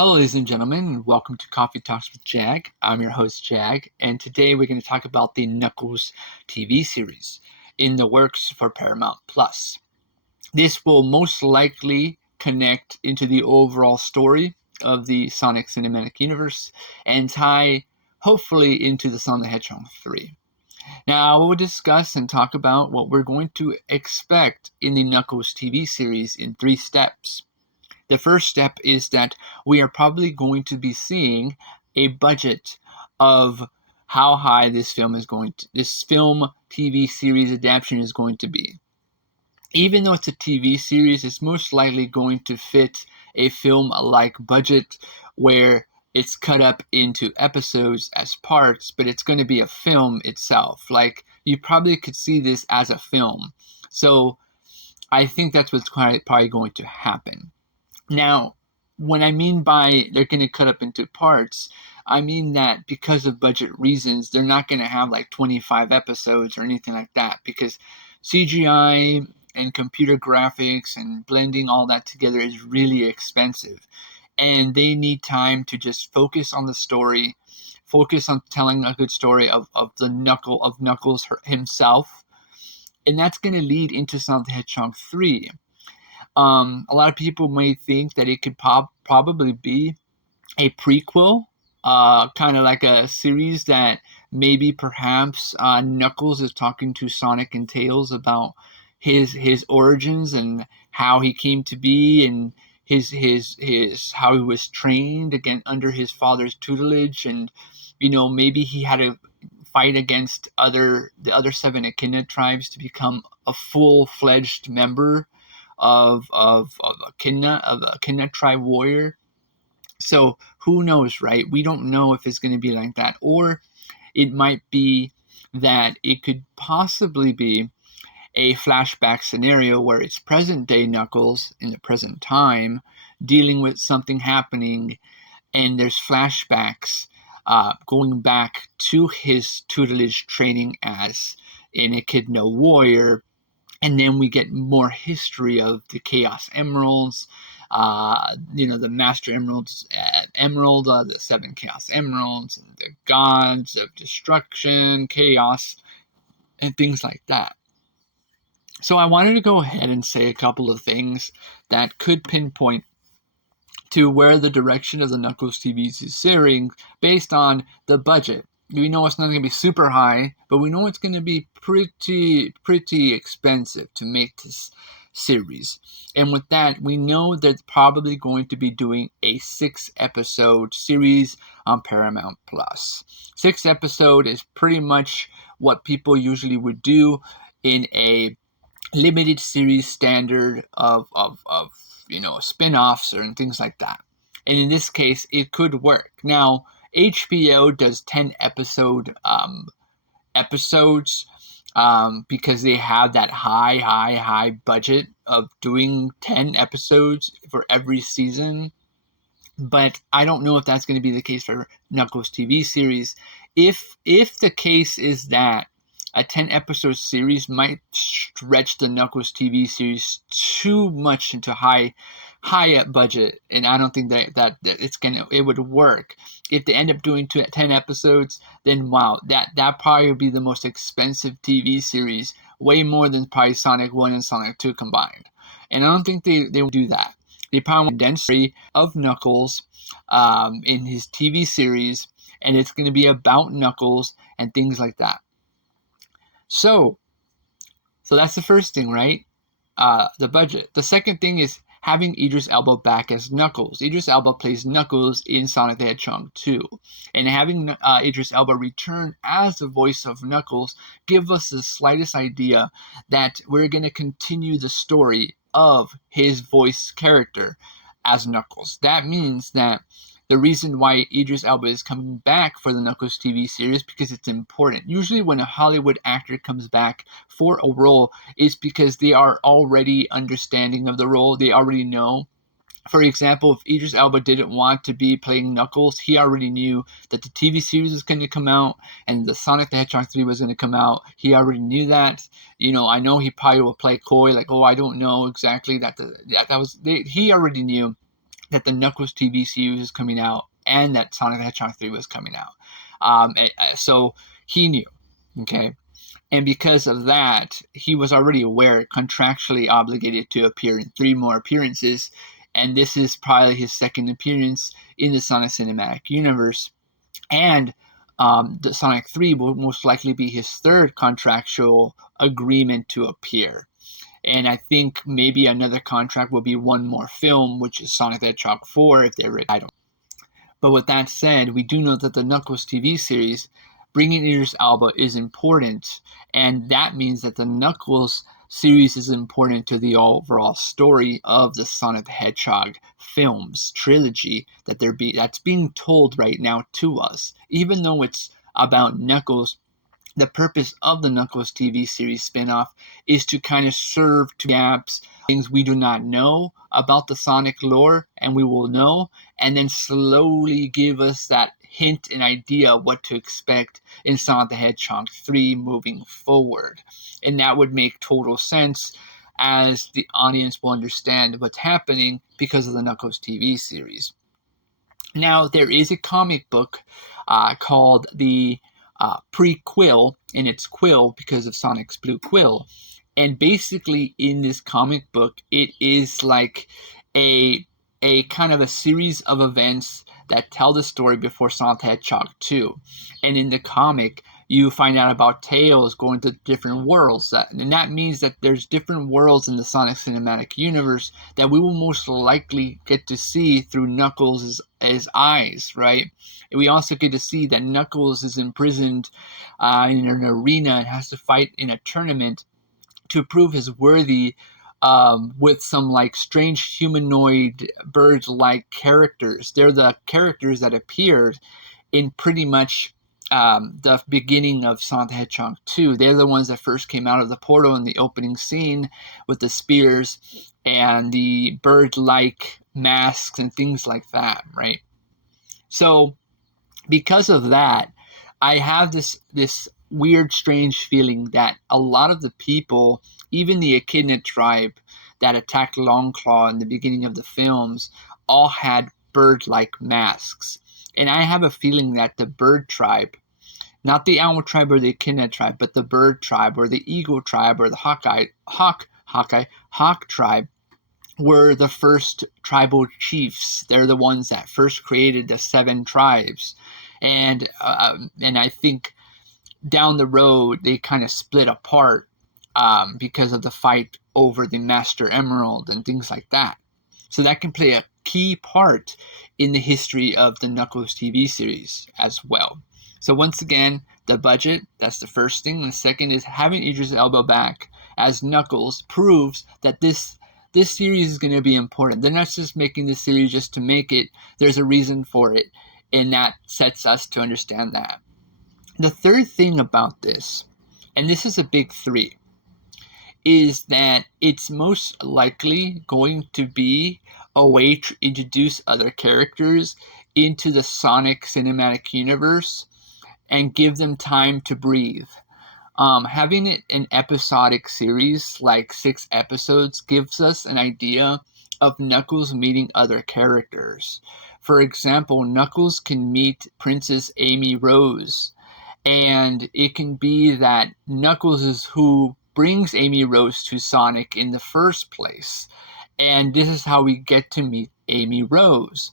Hello, ladies and gentlemen, and welcome to Coffee Talks with JAG. I'm your host, JAG, and today we're going to talk about the Knuckles TV series in the works for Paramount Plus. This will most likely connect into the overall story of the Sonic Cinematic Universe and tie, hopefully, into the Sonic the Hedgehog 3. Now, we'll discuss and talk about what we're going to expect in the Knuckles TV series in 3 steps. The first step is that we are probably going to be seeing a budget of how high this film TV series adaptation is going to be. Even though it's a TV series, it's most likely going to fit a film-like budget where it's cut up into episodes as parts, but it's going to be a film itself. Like, you probably could see this as a film. So I think that's what's probably going to happen. Now, when I mean by they're going to cut up into parts, I mean that because of budget reasons, they're not going to have like 25 episodes or anything like that, because CGI and computer graphics and blending all that together is really expensive. And they need time to just focus on the story, focus on telling a good story of Knuckles himself. And that's going to lead into Sonic the Hedgehog 3. A lot of people may think that it could probably be a prequel, kind of like a series that maybe perhaps Knuckles is talking to Sonic and Tails about his origins and how he came to be, and his how he was trained again under his father's tutelage, and maybe he had to fight against the other 7 Echidna tribes to become a full-fledged member of a Echidna tribe warrior. So who knows, right? We don't know if it's going to be like that, or it might be that it could possibly be a flashback scenario where it's present day Knuckles in the present time dealing with something happening, and there's flashbacks going back to his tutelage training as an Echidna warrior. And then we get more history of the Chaos Emeralds, the Master Emeralds, the 7 Chaos Emeralds, and the gods of destruction, chaos, and things like that. So I wanted to go ahead and say a couple of things that could pinpoint to where the direction of the Knuckles TV is steering based on the budget. We know it's not going to be super high, but we know it's going to be pretty expensive to make this series. And with that, we know they're probably going to be doing a 6-episode series on Paramount Plus. 6 episode is pretty much what people usually would do in a limited series standard of spin-offs and things like that. And in this case, it could work. Now, HBO does 10 episodes because they have that high budget of doing 10 episodes for every season. But I don't know if that's going to be the case for Knuckles TV series. If the case is that a 10-episode series might stretch the Knuckles TV series too much into high budget, and I don't think that it would work. If they end up doing 10 episodes, then wow, that probably would be the most expensive TV series, way more than probably Sonic 1 and Sonic 2 combined. And I don't think they will do that. They probably want a density of Knuckles in his TV series, and it's going to be about Knuckles and things like that. So that's the first thing, right? The budget. The second thing is having Idris Elba back as Knuckles. Idris Elba plays Knuckles in Sonic the Hedgehog 2. And having Idris Elba return as the voice of Knuckles give us the slightest idea that we're going to continue the story of his voice character as Knuckles. That means that the reason why Idris Elba is coming back for the Knuckles TV series because it's important. Usually when a Hollywood actor comes back for a role, it's because they are already understanding of the role. They already know. For example, if Idris Elba didn't want to be playing Knuckles, he already knew that the TV series was going to come out and the Sonic the Hedgehog 3 was going to come out. He already knew that. I know he probably will play coy, like, oh, I don't know exactly. He already knew that the Knuckles TV series is coming out and that Sonic the Hedgehog 3 was coming out. So he knew, okay? And because of that, he was already aware, contractually obligated to appear in 3 more appearances. And this is probably his second appearance in the Sonic Cinematic Universe. And the Sonic 3 will most likely be his third contractual agreement to appear. And I think maybe another contract will be one more film, which is Sonic the Hedgehog 4, if they're I don't. But with that said, we do know that the Knuckles TV series, bringing Idris Elba, is important, and that means that the Knuckles series is important to the overall story of the Sonic the Hedgehog films trilogy that's being told right now to us. Even though it's about Knuckles, the purpose of the Knuckles TV series spinoff is to kind of serve two gaps, things we do not know about the Sonic lore, and we will know, and then slowly give us that hint and idea of what to expect in Sonic the Hedgehog 3 moving forward. And that would make total sense, as the audience will understand what's happening because of the Knuckles TV series. Now, there is a comic book called the prequel, and it's Quill because of Sonic's blue quill. And basically, in this comic book, it is like a kind of a series of events that tell the story before Sonic the Hedgehog 2. And in the comic, you find out about Tails going to different worlds. And that means that there's different worlds in the Sonic Cinematic Universe that we will most likely get to see through Knuckles' eyes, right? And we also get to see that Knuckles is imprisoned in an arena and has to fight in a tournament to prove his worthy with some like strange humanoid bird-like characters. They're the characters that appeared in pretty much the beginning of Sonic the Hedgehog 2. They're the ones that first came out of the portal in the opening scene with the spears and the bird-like masks and things like that, right? So because of that, I have this weird, strange feeling that a lot of the people, even the Echidna tribe that attacked Longclaw in the beginning of the films, all had bird-like masks. And I have a feeling that the bird tribe, not the owl tribe or the Echidna tribe, but the bird tribe or the eagle tribe or the hawk tribe, were the first tribal chiefs. They're the ones that first created the 7 tribes. And I think down the road they kind of split apart because of the fight over the Master Emerald and things like that. So that can play a key part in the history of the Knuckles TV series as well. So once again, the budget, that's the first thing. And the second is having Idris Elba back as Knuckles proves that this series is going to be important. They're not just making this series just to make it. There's a reason for it, and that sets us to understand that. The third thing about this, and this is a big 3, is that it's most likely going to be a way to introduce other characters into the Sonic Cinematic Universe and give them time to breathe. Having it an episodic series, like 6 episodes, gives us an idea of Knuckles meeting other characters. For example, Knuckles can meet Princess Amy Rose, and it can be that Knuckles is who brings Amy Rose to Sonic in the first place. And this is how we get to meet Amy Rose.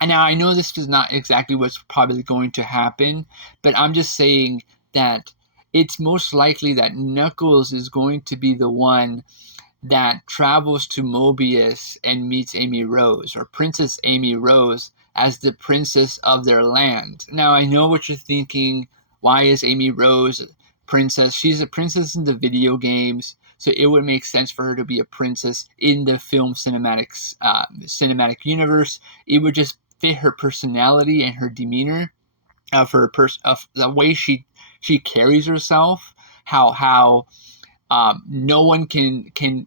And now I know this is not exactly what's probably going to happen, but I'm just saying that it's most likely that Knuckles is going to be the one that travels to Mobius and meets Amy Rose, or Princess Amy Rose, as the princess of their land. Now I know what you're thinking. Why is Amy Rose a princess? She's a princess in the video games, so it would make sense for her to be a princess in the film cinematic universe. It would just fit her personality and her demeanor, of the way she carries herself, how no one can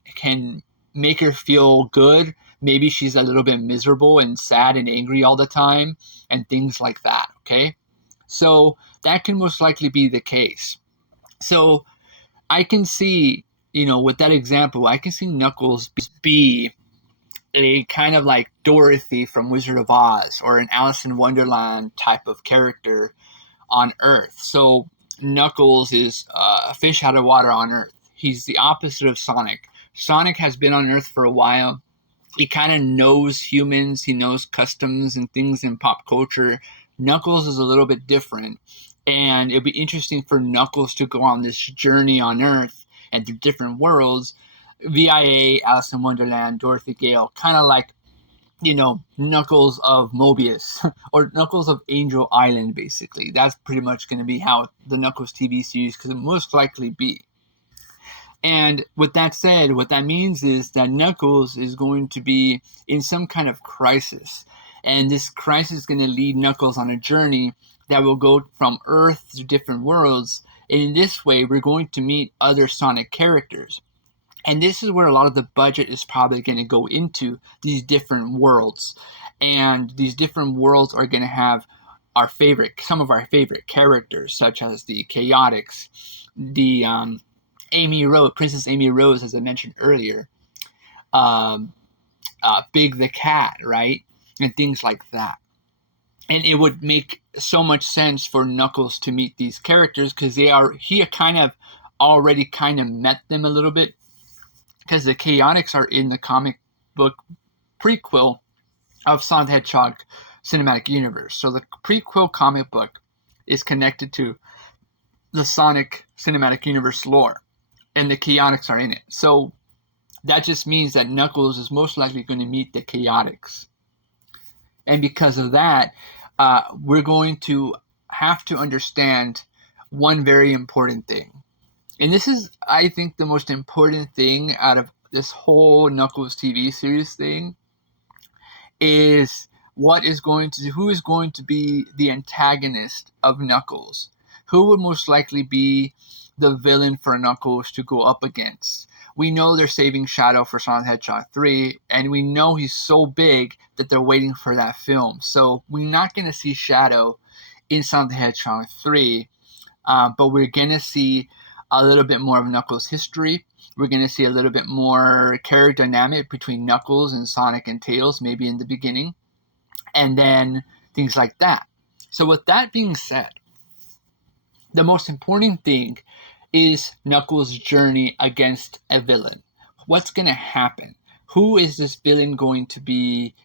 make her feel good. Maybe she's a little bit miserable and sad and angry all the time and things like that, okay? So that can most likely be the case. So I can see, with that example, I can see Knuckles be a kind of like Dorothy from Wizard of Oz or an Alice in Wonderland type of character on Earth. So Knuckles is a fish out of water on Earth. He's the opposite of Sonic. Sonic has been on Earth for a while. He kind of knows humans. He knows customs and things in pop culture. Knuckles is a little bit different. And it'd be interesting for Knuckles to go on this journey on Earth and through different worlds. VIA, Alice in Wonderland, Dorothy Gale, kind of like, Knuckles of Mobius or Knuckles of Angel Island, basically. That's pretty much going to be how the Knuckles TV series could most likely be. And with that said, what that means is that Knuckles is going to be in some kind of crisis. And this crisis is going to lead Knuckles on a journey that will go from Earth to different worlds. And in this way, we're going to meet other Sonic characters. And this is where a lot of the budget is probably going to go into these different worlds. And these different worlds are going to have some of our favorite characters, such as the Chaotix, the Amy Rose, Princess Amy Rose, as I mentioned earlier, Big the Cat, right? And things like that. And it would make so much sense for Knuckles to meet these characters because he kind of already met them a little bit, because the Chaotix are in the comic book prequel of Sonic the Hedgehog cinematic universe. So the prequel comic book is connected to the Sonic cinematic universe lore, and the Chaotix are in it. So that just means that Knuckles is most likely going to meet the Chaotix. And because of that, we're going to have to understand one very important thing. And this is, I think, the most important thing out of this whole Knuckles TV series thing is who is going to be the antagonist of Knuckles? Who would most likely be the villain for Knuckles to go up against? We know they're saving Shadow for Sonic the Hedgehog 3, and we know he's so big that they're waiting for that film. So we're not going to see Shadow in Sonic the Hedgehog 3, but we're going to see a little bit more of Knuckles' history. We're going to see a little bit more character dynamic between Knuckles and Sonic and Tails, maybe in the beginning, and then things like that. So with that being said, the most important thing is Knuckles' journey against a villain. What's going to happen? Who is this villain going to be,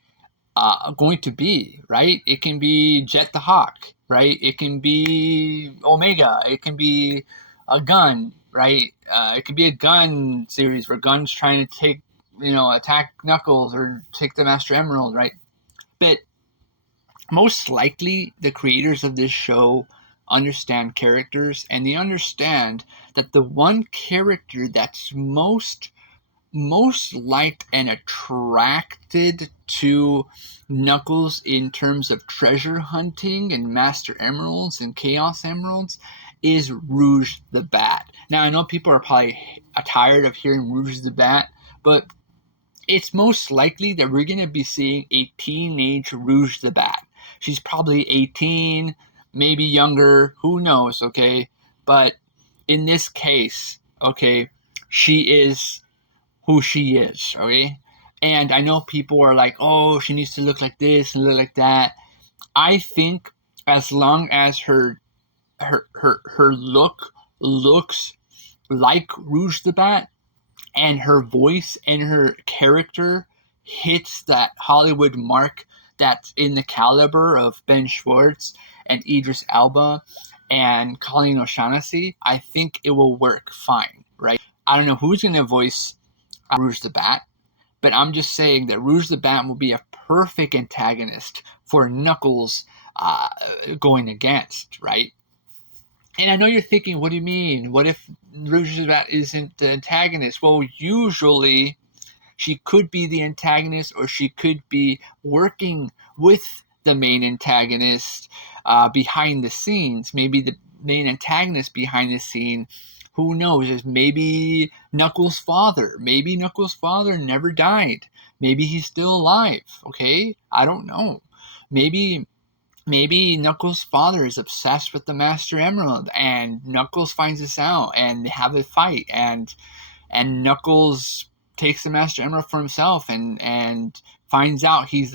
right? It can be Jet the Hawk, right? It can be Omega. It can be a Gun, right? It could be a Gun series where Gun's trying to attack Knuckles or take the Master Emerald, right? But most likely the creators of this show understand characters, and they understand that the one character that's most liked and attracted to Knuckles in terms of treasure hunting and Master Emeralds and Chaos Emeralds is Rouge the Bat. Now, I know people are probably tired of hearing Rouge the Bat, but it's most likely that we're going to be seeing a teenage Rouge the Bat. She's probably 18, maybe younger, who knows, okay? But in this case, okay, she is who she is, okay? And I know people are like, oh, she needs to look like this and look like that. I think as long as her look looks like Rouge the Bat, and her voice and her character hits that Hollywood mark that's in the caliber of Ben Schwartz and Idris Elba and Colleen O'Shaughnessy, I think it will work fine, right? I don't know who's going to voice Rouge the Bat, but I'm just saying that Rouge the Bat will be a perfect antagonist for Knuckles going against, right? And I know you're thinking, what do you mean? What if Rouge the Bat isn't the antagonist? Well, usually she could be the antagonist, or she could be working with the main antagonist behind the scenes. Maybe the main antagonist behind the scene, who knows, is maybe Knuckles' father. Maybe Knuckles' father never died. Maybe he's still alive, okay? I don't know. Maybe Knuckles' father is obsessed with the Master Emerald, and Knuckles finds this out, and they have a fight, and Knuckles takes the Master Emerald for himself and finds out he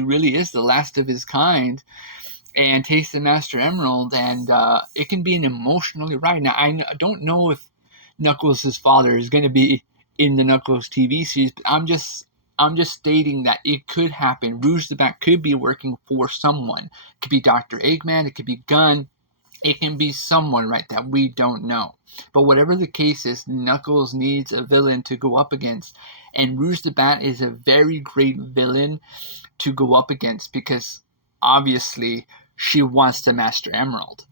really is the last of his kind, and takes the Master Emerald, and it can be an emotionally ride. Now, I don't know if Knuckles' father is going to be in the Knuckles TV series, but I'm just stating that it could happen. Rouge the Bat could be working for someone. It could be Dr. Eggman, it could be Gunn, it can be someone, right, that we don't know. But whatever the case is, Knuckles needs a villain to go up against, and Rouge the Bat is a very great villain to go up against because obviously she wants the Master Emerald.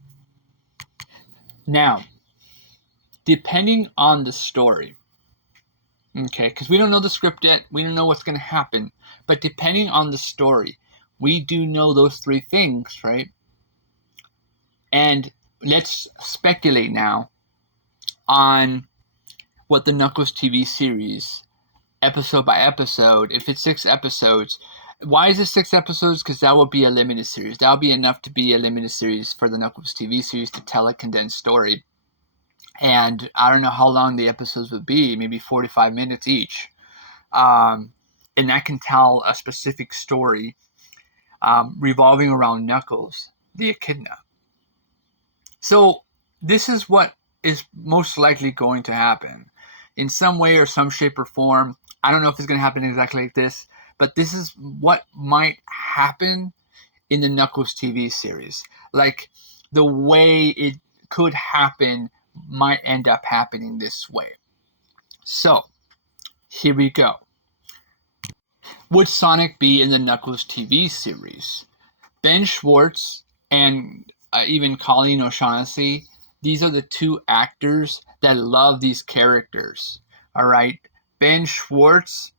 Now, depending on the story, okay, because we don't know the script yet, we don't know what's going to happen, but depending on the story, we do know those three things, right? And let's speculate now on what the Knuckles TV series, episode by episode, if it's 6 episodes, why is it 6 episodes? Because that will be a limited series. That will be enough to be a limited series for the Knuckles TV series to tell a condensed story. And I don't know how long the episodes would be, maybe 45 minutes each. And that can tell a specific story revolving around Knuckles, the echidna. So this is what is most likely going to happen in some way or some shape or form. I don't know if it's going to happen exactly like this, but this is what might happen in the Knuckles TV series. Like the way it could happen might end up happening this way. So here we go. Would Sonic be in the Knuckles TV series? Ben Schwartz and even Colleen O'Shaughnessy, these are the two actors that love these characters. All right. Ben Schwartz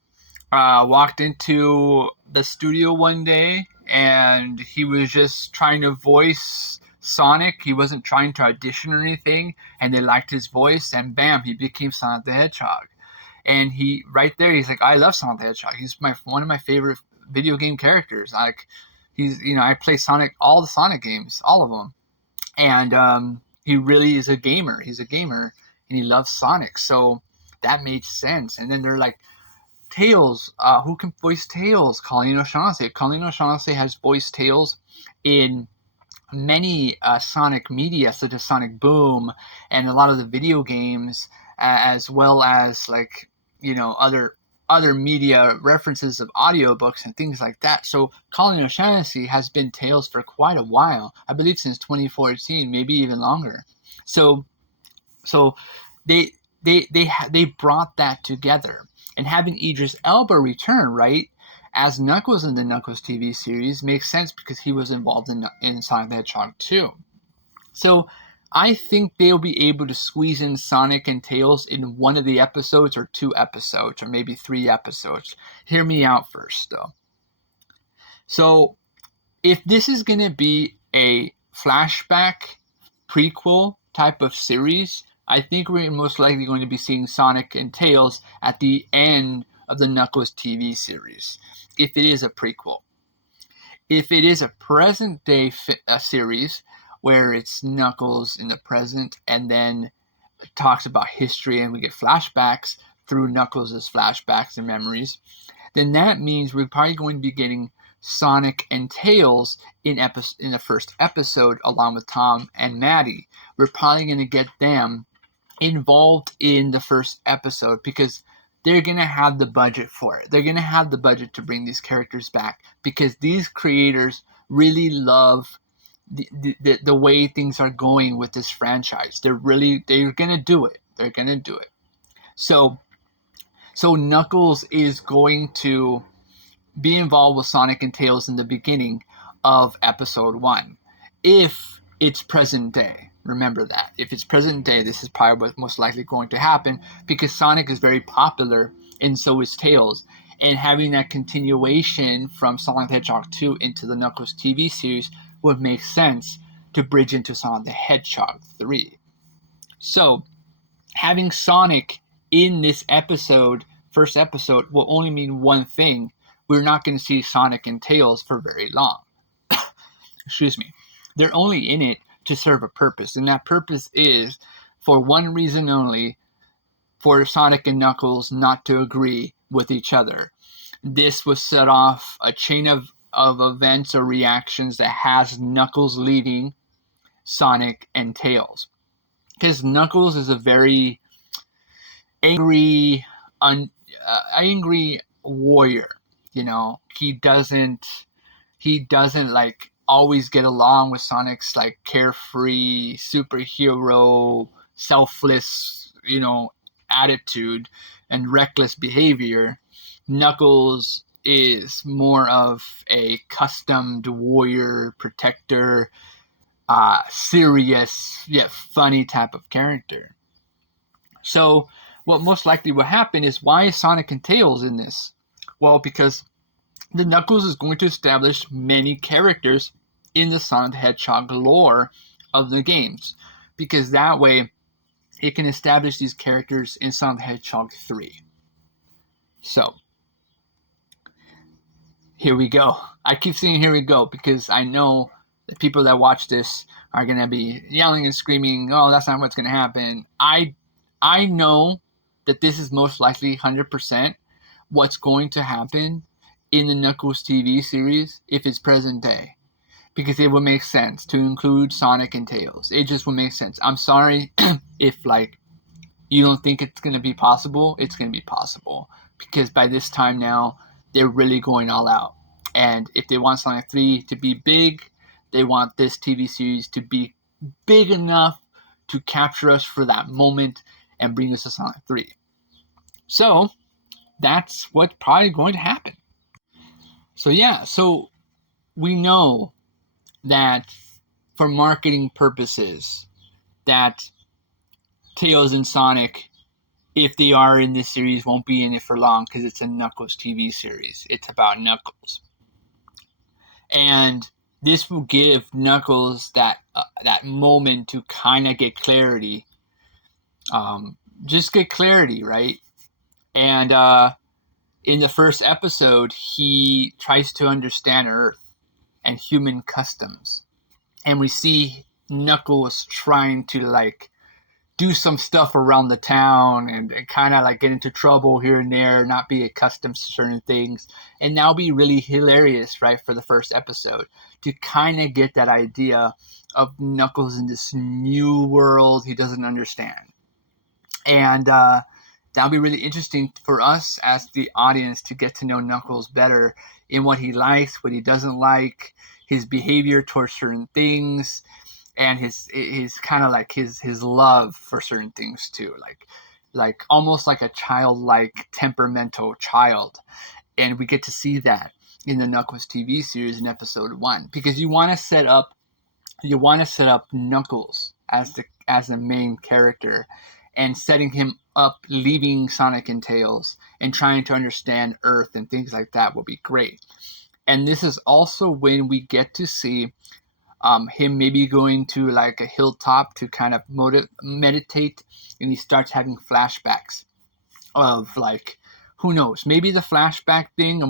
walked into the studio one day and he was just trying to voice Sonic. He wasn't trying to audition or anything, and they liked his voice, and bam, he became Sonic the Hedgehog. And he, right there, he's like, I love Sonic the Hedgehog. He's one of my favorite video game characters. Like, he's, I play Sonic, all the Sonic games, all of them. And he really is a gamer. He's a gamer, and he loves Sonic. So that made sense. And then they're like, Tails, who can voice Tails? Colleen O'Shaughnessy. Colleen O'Shaughnessy has voiced Tails in many Sonic media, such as Sonic Boom and a lot of the video games, as well as like, other media references of audiobooks and things like that. So Colleen O'Shaughnessy has been Tails for quite a while. I believe since 2014, maybe even longer. So they brought that together. And having Idris Elba return, right, as Knuckles in the Knuckles TV series makes sense because he was involved in Sonic the Hedgehog 2. So I think they'll be able to squeeze in Sonic and Tails in one of the episodes, or 2 episodes, or maybe 3 episodes. Hear me out first, though. So if this is going to be a flashback prequel type of series, I think we're most likely going to be seeing Sonic and Tails at the end of the Knuckles TV series, if it is a prequel. If it is a present day series where it's Knuckles in the present and then talks about history and we get flashbacks through Knuckles' flashbacks and memories, then that means we're probably going to be getting Sonic and Tails in the first episode along with Tom and Maddie. We're probably going to get them involved in the first episode because they're going to have the budget for it. They're going to have the budget to bring these characters back because these creators really love the way things are going with this franchise. They're going to do it. They're going to do it. So Knuckles is going to be involved with Sonic and Tails in the beginning of episode 1. If it's present day. Remember that. If it's present day, this is probably what's most likely going to happen because Sonic is very popular and so is Tails. And having that continuation from Sonic the Hedgehog 2 into the Knuckles TV series would make sense to bridge into Sonic the Hedgehog 3. So, having Sonic in this first episode, will only mean one thing. We're not going to see Sonic and Tails for very long. Excuse me. They're only in it to serve a purpose, and that purpose is, for one reason only, for Sonic and Knuckles not to agree with each other. This was set off a chain of events or reactions that has Knuckles leaving Sonic and Tails. Because Knuckles is a very angry, angry warrior. You know, he doesn't like always get along with Sonic's like carefree superhero, selfless, you know, attitude and reckless behavior. Knuckles is more of a customed warrior, protector, serious yet funny type of character. So what most likely will happen is, why is Sonic and Tails in this? Well, because the Knuckles is going to establish many characters in the Sonic the Hedgehog lore of the games, because that way it can establish these characters in Sonic the Hedgehog 3. So here we go. I keep saying here we go because I know the people that watch this are going to be yelling and screaming, oh, that's not what's going to happen. I know that this is most likely 100% what's going to happen in the Knuckles TV series if it's present day, because it would make sense to include Sonic and Tails. It just would make sense. I'm sorry if like you don't think it's going to be possible. It's going to be possible, because by this time now they're really going all out. And if they want Sonic 3 to be big, they want this TV series to be big enough to capture us for that moment and bring us to Sonic 3. So that's what's probably going to happen. So yeah, so we know that for marketing purposes that Tails and Sonic, if they are in this series, won't be in it for long, because it's a Knuckles TV series. It's about Knuckles. And this will give Knuckles that moment to kind of get clarity. Just get clarity, right? And in the first episode, he tries to understand Earth and human customs. And we see Knuckles trying to like do some stuff around the town and kind of like get into trouble here and there, not be accustomed to certain things. And that'll be really hilarious, right, for the first episode, to kind of get that idea of Knuckles in this new world he doesn't understand. And that'll be really interesting for us as the audience to get to know Knuckles better in what he likes, what he doesn't like, his behavior towards certain things, and his kind of like his love for certain things too, like almost like a childlike temperamental child. And we get to see that in the Knuckles TV series in episode 1, because you want to set up Knuckles as the main character, and setting him up leaving Sonic and Tails and trying to understand Earth and things like that will be great. And this is also when we get to see him maybe going to like a hilltop to kind of meditate, and he starts having flashbacks of like, who knows, maybe the flashback thing or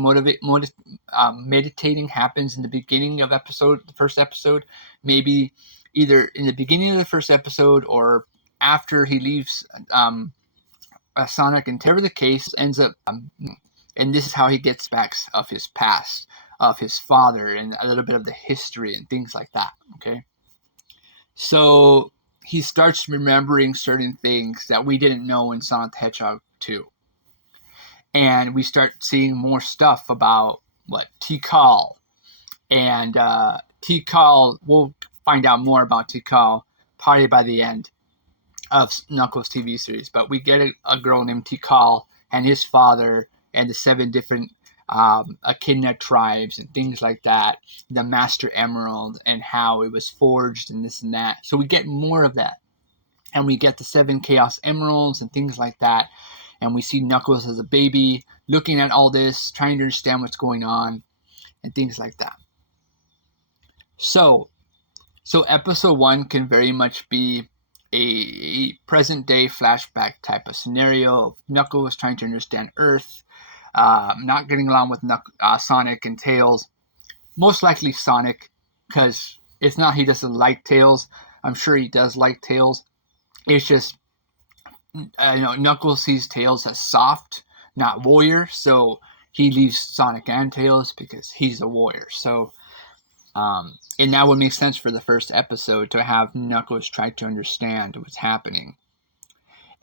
meditating happens in the beginning of the first episode, maybe either in the beginning of the first episode or after he leaves Sonic, and whatever the case ends up, and this is how he gets back of his past, of his father, and a little bit of the history and things like that. Okay, so he starts remembering certain things that we didn't know in Sonic the Hedgehog 2, and we start seeing more stuff about Tikal, and Tikal. We'll find out more about Tikal probably by the end of Knuckles TV series, but we get a girl named Tikal and his father and the 7 different Echidna tribes and things like that, the Master Emerald and how it was forged and this and that. So we get more of that, and we get the 7 Chaos Emeralds and things like that, and we see Knuckles as a baby looking at all this, trying to understand what's going on and things like that. So episode 1 can very much be a present day flashback type of scenario of Knuckles trying to understand Earth, not getting along with Sonic and Tails. Most likely Sonic, because it's not he doesn't like Tails. I'm sure he does like Tails. It's just Knuckles sees Tails as soft, not warrior, so he leaves Sonic and Tails because he's a warrior. So, and that would make sense for the first episode to have Knuckles try to understand what's happening.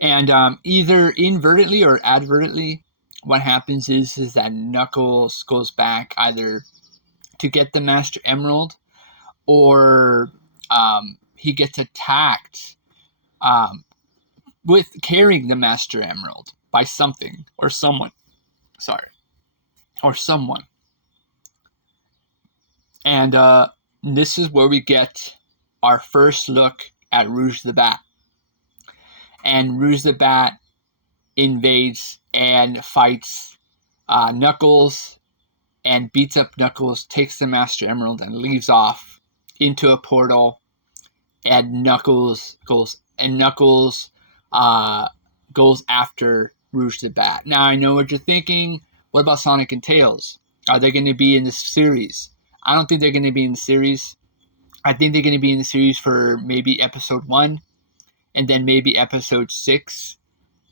And either inadvertently or advertently, what happens is that Knuckles goes back either to get the Master Emerald, or he gets attacked with carrying the Master Emerald by something or someone. Sorry. Or someone. And this is where we get our first look at Rouge the Bat. And Rouge the Bat invades and fights Knuckles and beats up Knuckles, takes the Master Emerald, and leaves off into a portal. And Knuckles goes after Rouge the Bat. Now I know what you're thinking. What about Sonic and Tails? Are they going to be in this series? I don't think they're going to be in the series. I think they're going to be in the series for maybe episode 1, and then maybe episode 6,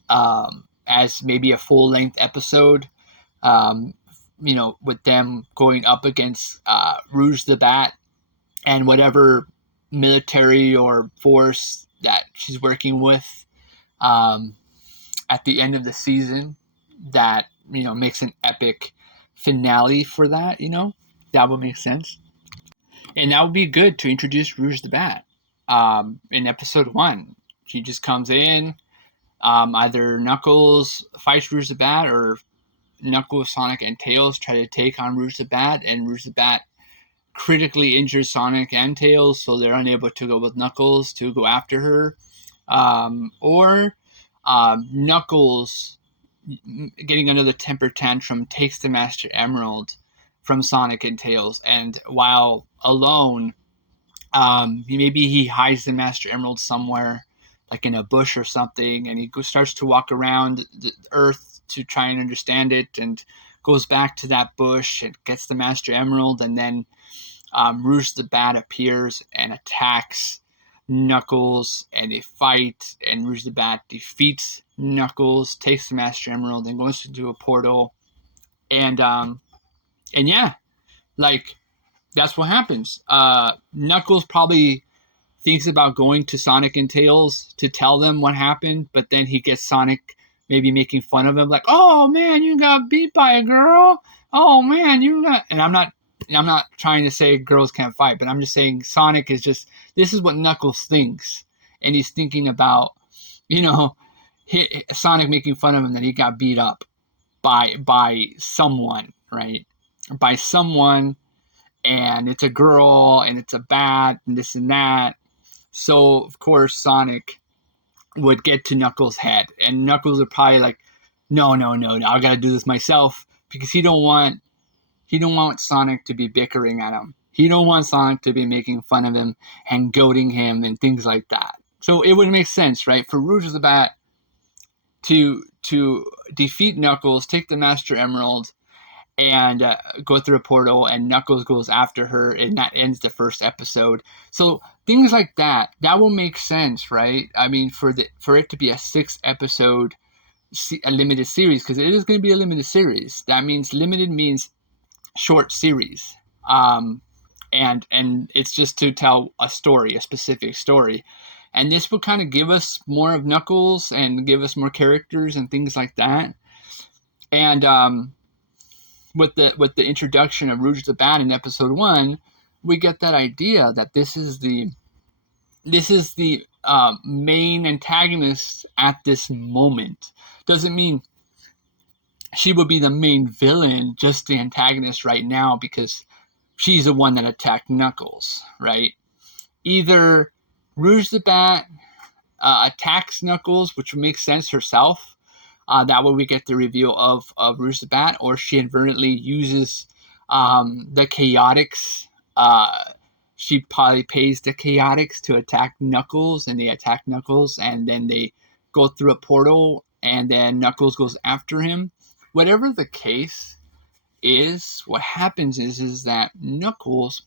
as maybe a full-length episode. With them going up against Rouge the Bat and whatever military or force that she's working with at the end of the season, that makes an epic finale for that. That would make sense, and that would be good to introduce Rouge the Bat in episode 1. She just comes in, either Knuckles fights Rouge the Bat, or Knuckles, Sonic, and Tails try to take on Rouge the Bat, and Rouge the Bat critically injures Sonic and Tails, so they're unable to go with Knuckles to go after her. Or Knuckles, getting another temper tantrum, takes the Master Emerald from Sonic and Tails, and while alone, maybe he hides the Master Emerald somewhere, like in a bush or something, and he starts to walk around the Earth to try and understand it, and goes back to that bush and gets the Master Emerald, and then Rouge the Bat appears and attacks Knuckles, and they fight, and Rouge the Bat defeats Knuckles, takes the Master Emerald, and goes into a portal, and yeah, like, that's what happens. Knuckles probably thinks about going to Sonic and Tails to tell them what happened, but then he gets Sonic maybe making fun of him, like, "Oh man, you got beat by a girl. Oh man, you got..." And I'm not trying to say girls can't fight, but I'm just saying Sonic is just, this is what Knuckles thinks, and he's thinking about, Sonic making fun of him that he got beat up by someone, right? By someone, and it's a girl, and it's a bat, and this and that. So of course Sonic would get to Knuckles' head, and Knuckles would probably like, no, I gotta do this myself, because he don't want Sonic to be bickering at him. He don't want Sonic to be making fun of him and goading him and things like that. So it would make sense, right, for Rouge the Bat to defeat Knuckles, take the Master Emerald, and go through a portal, and Knuckles goes after her, and that ends the first episode. So things like that will make sense, right? I mean, for it to be a 6-episode a limited series, because it is going to be a limited series. That means limited means short series, and it's just to tell a story, a specific story, and this will kind of give us more of Knuckles and give us more characters and things like that. And with the introduction of Rouge the Bat in episode 1, we get that idea that this is the main antagonist at this moment. Doesn't mean she would be the main villain, just the antagonist right now, because she's the one that attacked Knuckles, right? Either Rouge the Bat attacks Knuckles, which would make sense herself. That way we get the reveal of Rouge the Bat, or she inadvertently uses the chaotix. She probably pays the chaotix to attack Knuckles, and they attack Knuckles, and then they go through a portal, and then Knuckles goes after him. Whatever the case is, what happens is that Knuckles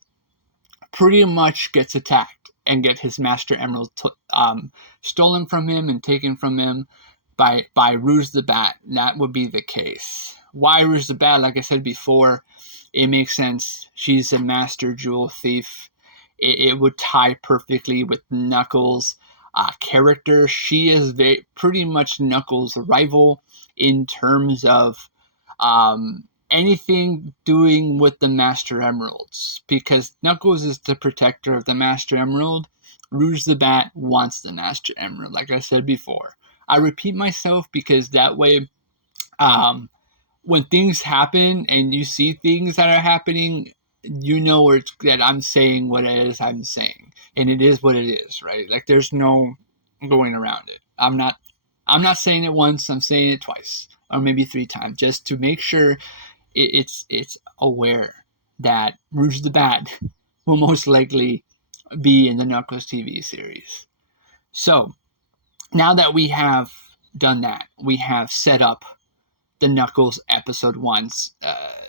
pretty much gets attacked. and get his Master Emerald stolen from him and taken from him by Rouge the Bat. That would be the case. Why Rouge the Bat? Like I said before, it makes sense. She's a master jewel thief. It would tie perfectly with Knuckles' character. She is pretty much Knuckles' rival in terms of anything doing with the Master Emeralds, because Knuckles is the protector of the Master Emerald. Rouge the Bat wants the Master Emerald, like I said before. I repeat myself because that way, when things happen and you see things that are happening, you know that I'm saying what it is I'm saying, and it is what it is, right? Like there's no going around it. I'm not saying it once. I'm saying it twice or maybe 3 times just to make sure it's aware that Rouge the Bat will most likely be in the Knuckles TV series. So now that we have done that, we have set up the Knuckles Episode 1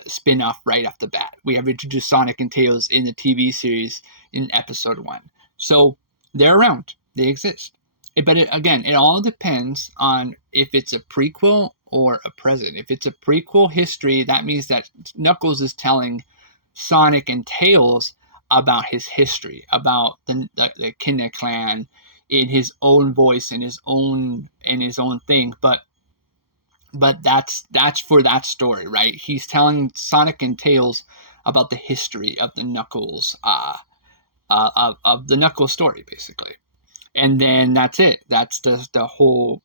spin-off right off the bat. We have introduced Sonic and Tails in the TV series in Episode 1. So they're around. They exist. But it all depends on if it's a prequel or a present. If it's a prequel history, that means that Knuckles is telling Sonic and Tails about his history, about the Kidna Clan in his own voice and his own thing. But that's for that story, right? He's telling Sonic and Tails about the history of the Knuckles, of the Knuckles story, basically. And then that's it. That's the whole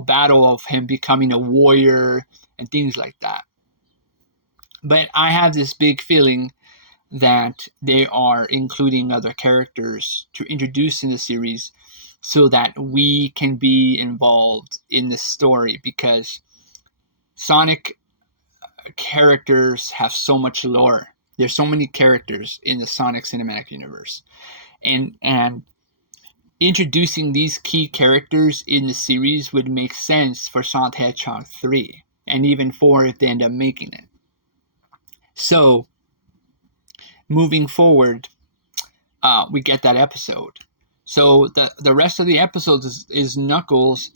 battle of him becoming a warrior and things like that. But I have this big feeling that they are including other characters to introduce in the series so that we can be involved in the story, because Sonic characters have so much lore. There's so many characters in the Sonic cinematic universe. And introducing these key characters in the series would make sense for Sonic the Hedgehog 3 and even 4 if they end up making it. So, moving forward, we get that episode. So the rest of the episodes is Knuckles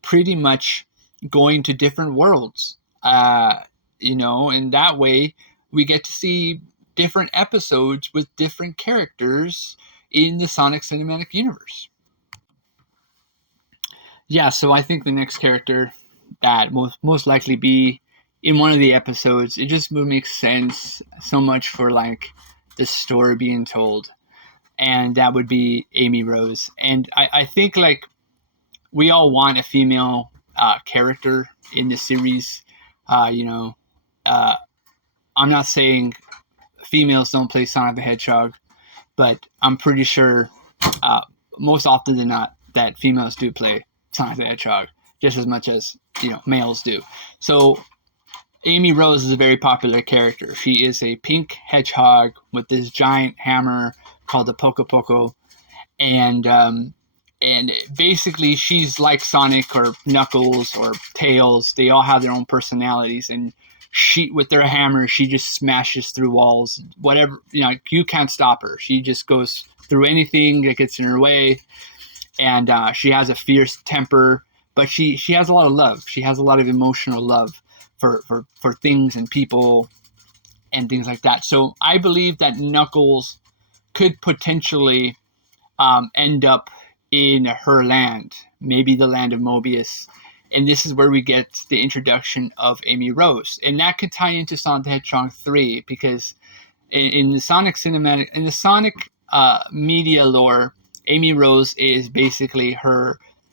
pretty much going to different worlds, and that way we get to see different episodes with different characters in the Sonic Cinematic Universe. Yeah, so I think the next character that will most likely be in one of the episodes, it just would make sense so much for like the story being told, and that would be Amy Rose. And I think like we all want a female character in the series. I'm not saying females don't play Sonic the Hedgehog, but I'm pretty sure most often than not that females do play Sonic the Hedgehog just as much as males do. So Amy Rose is a very popular character. She is a pink hedgehog with this giant hammer called the Poco Poco, and basically she's like Sonic or Knuckles or Tails. They all have their own personalities, and she, with their hammer, she just smashes through walls. Whatever, you can't stop her. She just goes through anything that gets in her way, and she has a fierce temper, but she has a lot of love. She has a lot of emotional love for things and people and things like that. So I believe that Knuckles could potentially end up in her land, maybe the land of Mobius. And this is where we get the introduction of Amy Rose. And that could tie into Sonic the Hedgehog 3, because in the Sonic cinematic, in the Sonic media lore, Amy Rose is basically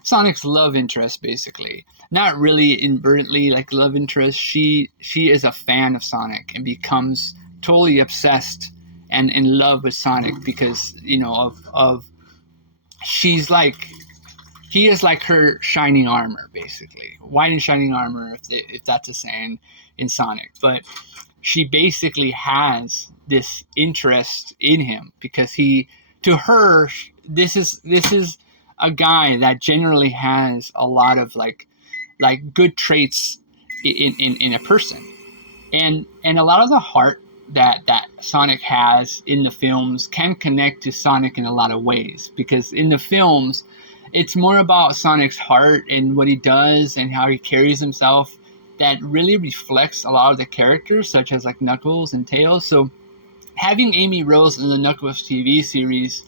Sonic's love interest, basically. Not really inadvertently like love interest. She is a fan of Sonic and becomes totally obsessed and in love with Sonic because, of she's like, he is like her shining armor, basically. White and shining armor, if that's a saying in Sonic. But she basically has this interest in him because to her, this is a guy that generally has a lot of like good traits in a person, and a lot of the heart that Sonic has in the films can connect to Sonic in a lot of ways, because in the films it's more about Sonic's heart and what he does and how he carries himself that really reflects a lot of the characters, such as like Knuckles and Tails. So having Amy Rose in the Knuckles TV series,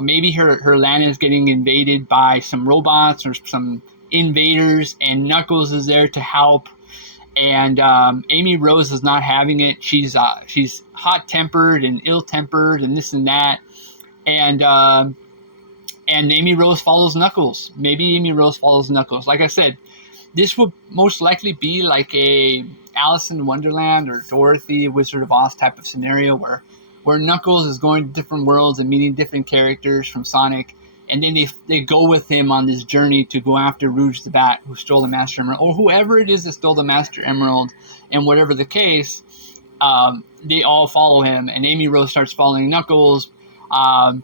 maybe her land is getting invaded by some robots or some invaders, and Knuckles is there to help. And Amy Rose is not having it. She's hot tempered and ill tempered and this and that. And Amy Rose follows Knuckles. Maybe Amy Rose follows Knuckles. Like I said, this would most likely be like a Alice in Wonderland or Dorothy, Wizard of Oz type of scenario where Knuckles is going to different worlds and meeting different characters from Sonic, and then they go with him on this journey to go after Rouge the Bat, who stole the Master Emerald, or whoever it is that stole the Master Emerald, and whatever the case, they all follow him, and Amy Rose starts following Knuckles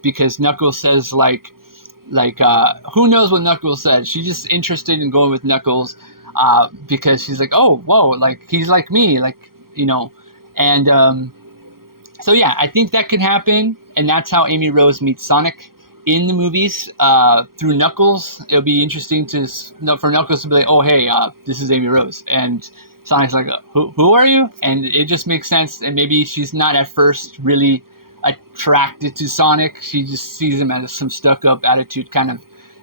because Knuckles says who knows what Knuckles said. She's just interested in going with Knuckles because she's like, oh, whoa, like he's like me, and so yeah, I think that could happen, and that's how Amy Rose meets Sonic in the movies through Knuckles. It'll be interesting for Knuckles to be like, oh, hey, this is Amy Rose, and Sonic's like, who are you? And it just makes sense, and maybe she's not at first really attracted to Sonic. She just sees him as some stuck-up attitude kind of,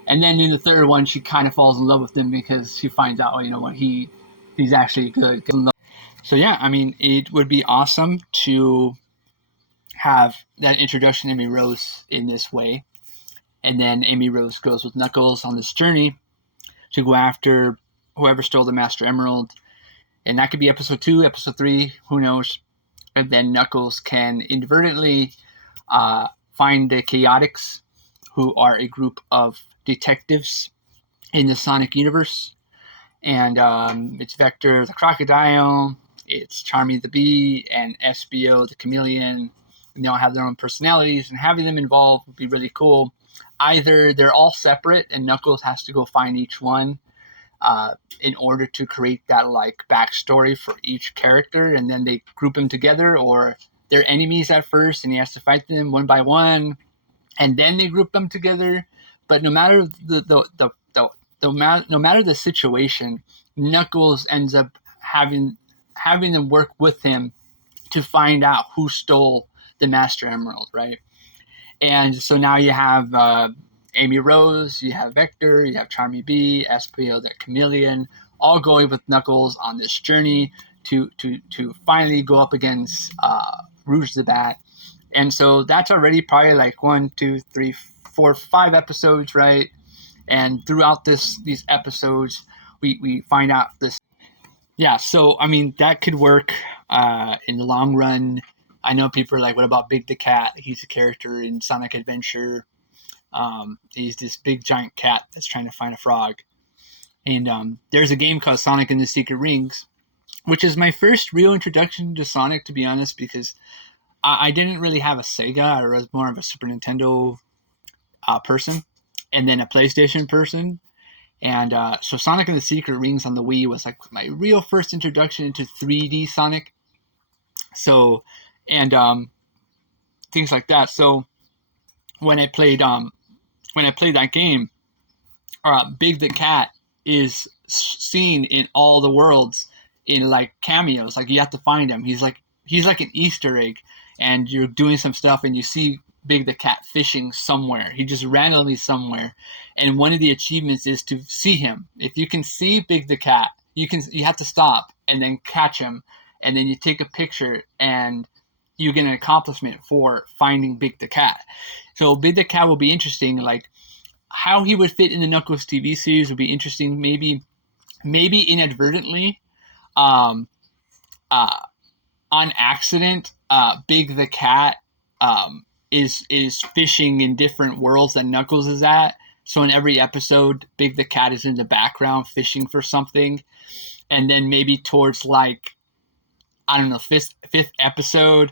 and then in the third one, she kind of falls in love with him because she finds out, he's actually good. So yeah, I mean, it would be awesome to have that introduction to Amy Rose in this way. And then Amy Rose goes with Knuckles on this journey to go after whoever stole the Master Emerald. And that could be episode 2, episode 3, who knows. And then Knuckles can inadvertently find the chaotix, who are a group of detectives in the Sonic universe. And it's Vector the Crocodile, it's Charmy the Bee, and SBO the Chameleon. They all have their own personalities, and having them involved would be really cool. Either they're all separate and Knuckles has to go find each one in order to create that like backstory for each character, and then they group them together, or they're enemies at first and he has to fight them one by one, and then they group them together. But no matter no matter the situation, Knuckles ends up having them work with him to find out who stole the Master Emerald, right? And so now you have Amy Rose, you have Vector, you have Charmy Bee, SPO, that Chameleon, all going with Knuckles on this journey to finally go up against Rouge the Bat. And so that's already probably like 1, 2, 3, 4, 5 episodes, right? And throughout these episodes, we find out this. Yeah, so I mean that could work in the long run. I know people are like, what about Big the Cat? He's a character in Sonic Adventure. He's this big giant cat that's trying to find a frog. And there's a game called Sonic and the Secret Rings, which is my first real introduction to Sonic, to be honest, because I didn't really have a Sega. I was more of a Super Nintendo person, and then a PlayStation person. And so Sonic and the Secret Rings on the Wii was like my real first introduction into 3D Sonic. So, and things like that. So when I played that game, Big the Cat is seen in all the worlds in like cameos. Like you have to find him. He's like an Easter egg, and you're doing some stuff and you see Big the Cat fishing somewhere. He just randomly somewhere, and one of the achievements is to see him. If you can see Big the Cat, you have to stop and then catch him, and then you take a picture and you get an accomplishment for finding Big the Cat. So Big the Cat will be interesting. Like how he would fit in the Knuckles TV series would be interesting. Maybe inadvertently, on accident, Big the Cat is fishing in different worlds that Knuckles is at. So in every episode, Big the Cat is in the background fishing for something, and then maybe towards like, I don't know, fifth episode,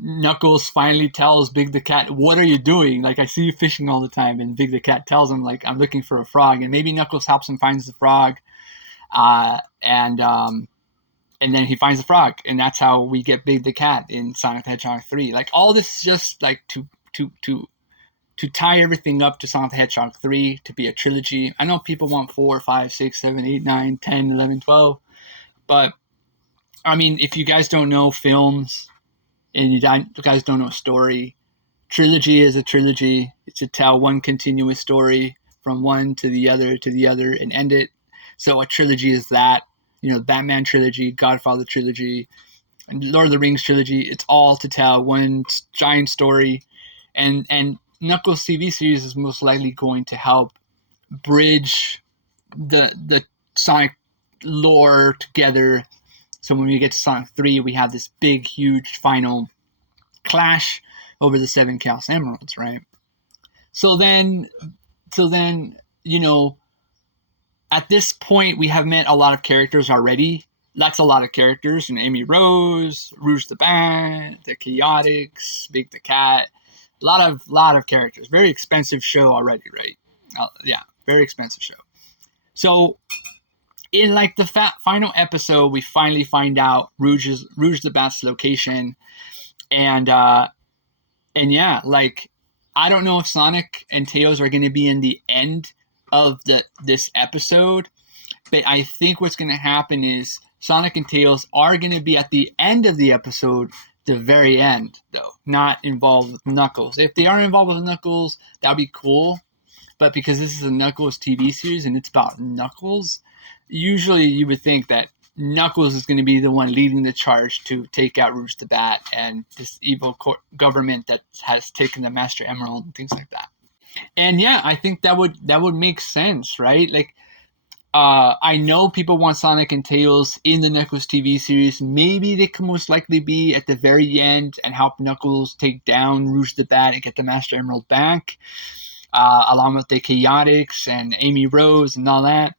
Knuckles finally tells Big the Cat, "What are you doing? Like I see you fishing all the time." And Big the Cat tells him, like, "I'm looking for a frog." And maybe Knuckles helps him find the frog, and and then he finds the frog, and that's how we get Big the Cat in Sonic the Hedgehog 3. Like, all this is just like to tie everything up to Sonic the Hedgehog 3 to be a trilogy. I know people want 4, 5, 6, 7, 8, 9, 10, 11, 12, but I mean, if you guys don't know films and you guys don't know story, trilogy is a trilogy. It's to tell one continuous story from one to the other and end it. So a trilogy is that, you know, Batman trilogy, Godfather trilogy, and Lord of the Rings trilogy. It's all to tell one giant story, and Knuckles TV series is most likely going to help bridge the Sonic lore together. So when we get to Sonic 3, we have this big, huge final clash over the 7 Chaos Emeralds, right? So then, you know, at this point, we have met a lot of characters already. That's a lot of characters. And Amy Rose, Rouge the Bat, the Chaotix, Big the Cat. A lot of characters. Very expensive show already, right? Yeah, very expensive show. So in like the final episode, we finally find out Rouge the Bat's location, and yeah, like, I don't know if Sonic and Tails are going to be in the end of this episode, but I think what's going to happen is Sonic and Tails are going to be at the end of the episode, the very end, though, not involved with Knuckles. If they are involved with Knuckles, that would be cool, but because this is a Knuckles TV series and it's about Knuckles, usually you would think that Knuckles is going to be the one leading the charge to take out Rouge the Bat and this evil government that has taken the Master Emerald and things like that. And yeah, I think that would make sense, right? Like, I know people want Sonic and Tails in the Knuckles TV series. Maybe they could most likely be at the very end and help Knuckles take down Rouge the Bat and get the Master Emerald back, along with the Chaotix and Amy Rose and all that.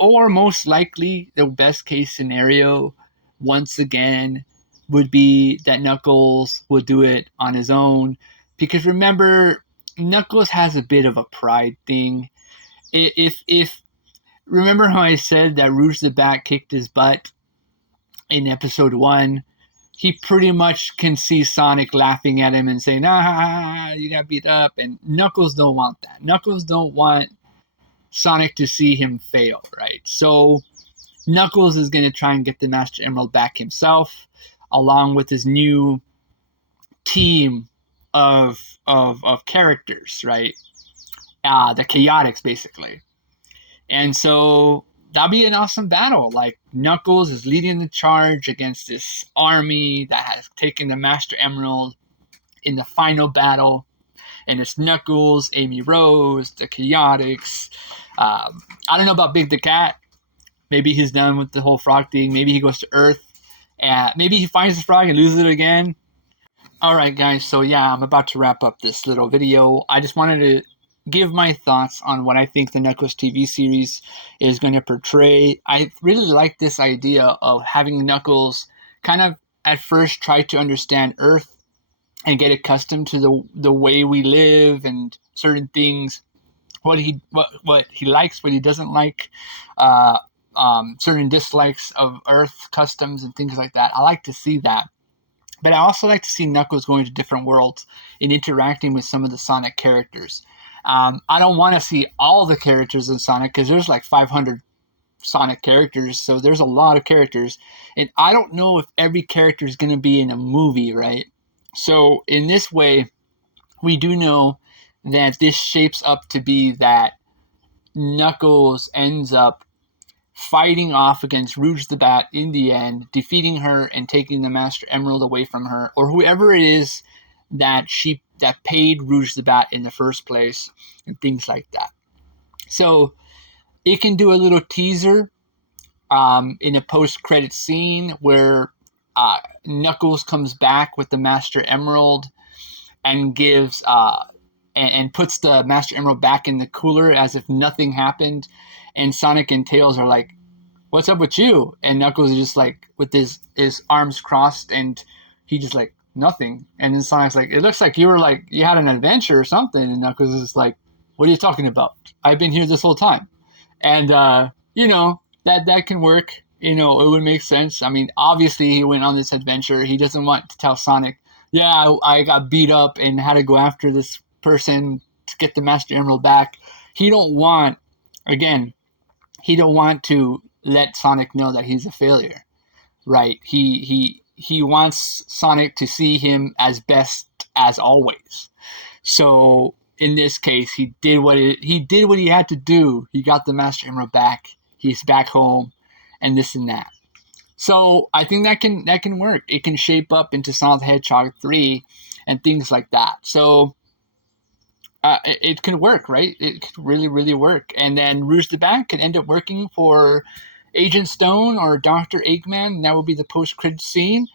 Or most likely, the best case scenario, once again, would be that Knuckles would do it on his own. Because remember, Knuckles has a bit of a pride thing. If remember how I said that Rouge the Bat kicked his butt in episode 1? He pretty much can see Sonic laughing at him and saying, you got beat up. And Knuckles don't want that. Knuckles don't want Sonic to see him fail, right? So Knuckles is going to try and get the Master Emerald back himself, along with his new team of characters, right? The Chaotix, basically. And so that'll be an awesome battle. Like, Knuckles is leading the charge against this army that has taken the Master Emerald in the final battle. And it's Knuckles, Amy Rose, the Chaotix. I don't know about Big the Cat. Maybe he's done with the whole frog thing. Maybe he goes to Earth. Maybe he finds the frog and loses it again. All right, guys. So, yeah, I'm about to wrap up this little video. I just wanted to give my thoughts on what I think the Knuckles TV series is going to portray. I really like this idea of having Knuckles kind of at first try to understand Earth and get accustomed to the way we live and certain things, what he likes, what he doesn't like, certain dislikes of Earth customs and things like that. I like to see that. But I also like to see Knuckles going to different worlds and interacting with some of the Sonic characters. I don't want to see all the characters in Sonic because there's like 500 Sonic characters, so there's a lot of characters. And I don't know if every character is going to be in a movie, right? So in this way, we do know that this shapes up to be that Knuckles ends up fighting off against Rouge the Bat in the end, defeating her and taking the Master Emerald away from her, or whoever it is that paid Rouge the Bat in the first place, and things like that. So it can do a little teaser in a post-credit scene where Knuckles comes back with the Master Emerald and gives and puts the Master Emerald back in the cooler as if nothing happened, and Sonic and Tails are like, "What's up with you?" And Knuckles is just like with his arms crossed, and he just like, "Nothing." And then Sonic's like, "It looks like you had an adventure or something." And Knuckles is like, "What are you talking about? I've been here this whole time." And that can work. You know, it would make sense. I mean, obviously he went on this adventure. He doesn't want to tell Sonic, yeah, I got beat up and had to go after this person to get the Master Emerald back. He don't want, again, he don't want to let Sonic know that he's a failure, right? He wants Sonic to see him as best as always. So in this case, he did what he had to do. He got the Master Emerald back. He's back home, and this and that. So I think that can work. It can shape up into Sonic the Hedgehog 3 and things like that. So it can work, right? It could really, really work. And then Rouge the Bat could end up working for Agent Stone or Dr. Eggman. And that will be the post-credit scene.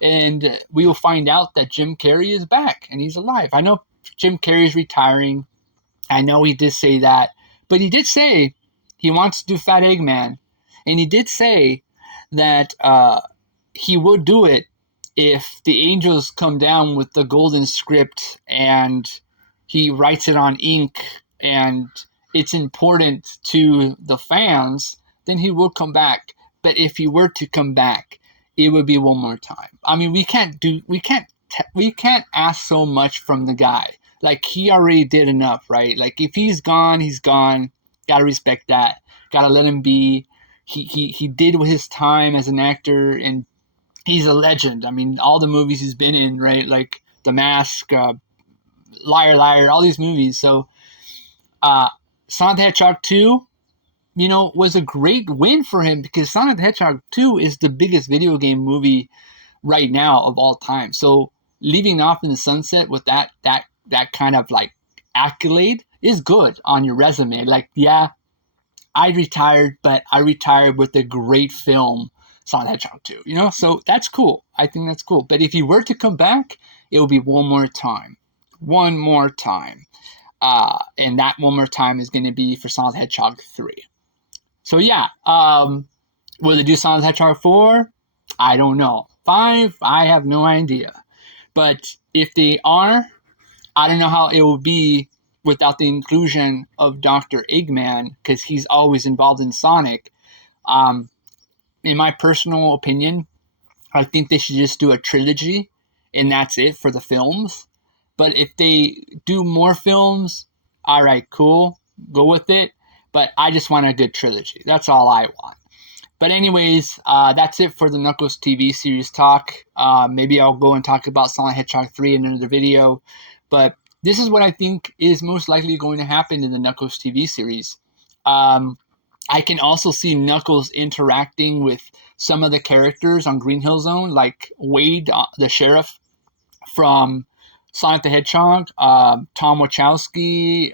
And we will find out that Jim Carrey is back and he's alive. I know Jim Carrey is retiring. I know he did say that. But he did say he wants to do Fat Eggman. And he did say that he would do it if the angels come down with the golden script and he writes it on ink and it's important to the fans, then he will come back. But if he were to come back, it would be one more time. I mean, we can't ask so much from the guy. Like, he already did enough, right? Like, if he's gone, he's gone. Gotta respect that. Gotta let him be. He did with his time as an actor, and he's a legend. I mean, all the movies he's been in, right? Like The Mask, Liar Liar, all these movies. So Sonic the Hedgehog 2, you know, was a great win for him because Sonic the Hedgehog 2 is the biggest video game movie right now of all time. So leaving off in the sunset with that kind of like accolade is good on your resume. Like, yeah, I retired, but I retired with a great film, Sonic the Hedgehog 2, you know? So that's cool. I think that's cool. But if he were to come back, it will be one more time. One more time. And that one more time is going to be for Sonic the Hedgehog 3. So yeah, will they do Sonic the Hedgehog 4? I don't know. 5? I have no idea. But if they are, I don't know how it will be without the inclusion of Dr. Eggman, because he's always involved in Sonic. In my personal opinion, I think they should just do a trilogy, and that's it for the films. But if they do more films, all right, cool, go with it. But I just want a good trilogy. That's all I want. But anyways, that's it for the Knuckles TV series talk. Maybe I'll go and talk about Sonic Hedgehog 3 in another video. But this is what I think is most likely going to happen in the Knuckles TV series. I can also see Knuckles interacting with some of the characters on Green Hill Zone, like Wade, the sheriff from Sonic the Hedgehog, Tom Wachowski,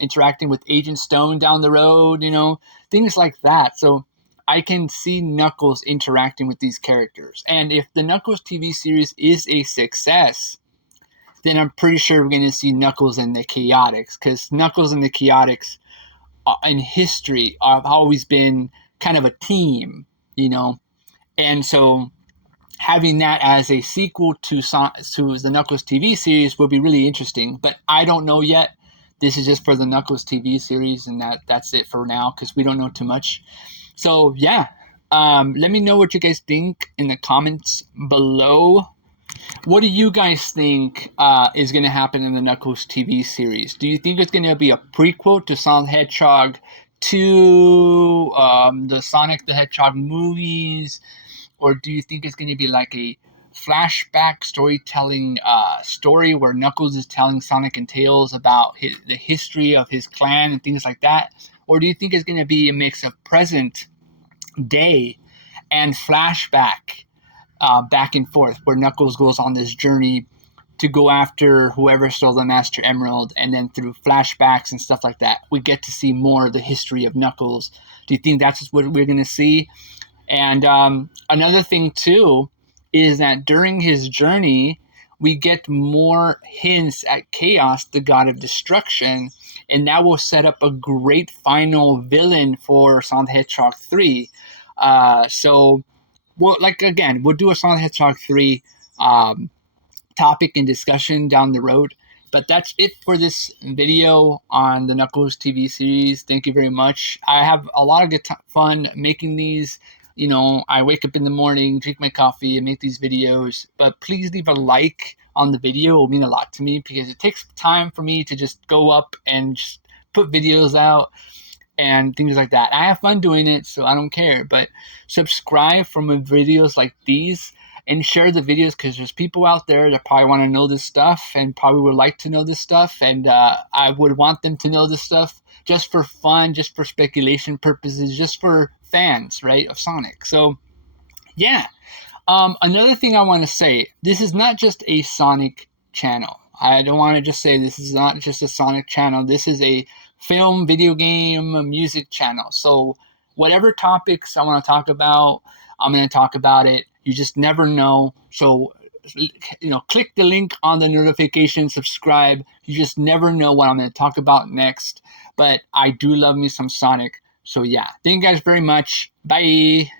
interacting with Agent Stone down the road, you know, things like that. So I can see Knuckles interacting with these characters. And if the Knuckles TV series is a success, then I'm pretty sure we're going to see Knuckles and the Chaotix, because Knuckles and the Chaotix in history have always been kind of a team, you know. And so having that as a sequel to the Knuckles TV series would be really interesting. But I don't know yet. This is just for the Knuckles TV series, and that's it for now because we don't know too much. So, yeah. Let me know what you guys think in the comments below. What do you guys think is going to happen in the Knuckles TV series? Do you think it's going to be a prequel to Sonic the Hedgehog 2, the Sonic the Hedgehog movies? Or do you think it's going to be like a flashback storytelling story where Knuckles is telling Sonic and Tails about the history of his clan and things like that? Or do you think it's going to be a mix of present day and flashback back and forth, where Knuckles goes on this journey to go after whoever stole the Master Emerald, and then through flashbacks and stuff like that, we get to see more of the history of Knuckles? Do you think that's what we're going to see? And another thing, too, is that during his journey, we get more hints at Chaos, the god of destruction, and that will set up a great final villain for Sonic the Hedgehog 3. So, we'll do a Sonic the Hedgehog 3 topic and discussion down the road. But that's it for this video on the Knuckles TV series. Thank you very much. I have a lot of fun making these. I wake up in the morning, drink my coffee, and make these videos. But please leave a like on the video. It will mean a lot to me because it takes time for me to just go up and just put videos out and things like that. I have fun doing it, so I don't care. But subscribe for my videos like these and share the videos because there's people out there that probably want to know this stuff and probably would like to know this stuff. And I would want them to know this stuff just for fun, just for speculation purposes, just for fans, right, of Sonic. So, yeah. Another thing I want to say, this is not just a Sonic channel. I don't want to just say this is not just a Sonic channel. This is a film, video game, music channel. So whatever topics I want to talk about, I'm going to talk about it. You just never know. So, click the link on the notification, subscribe. You just never know what I'm going to talk about next. But I do love me some Sonic. So yeah, thank you guys very much. Bye.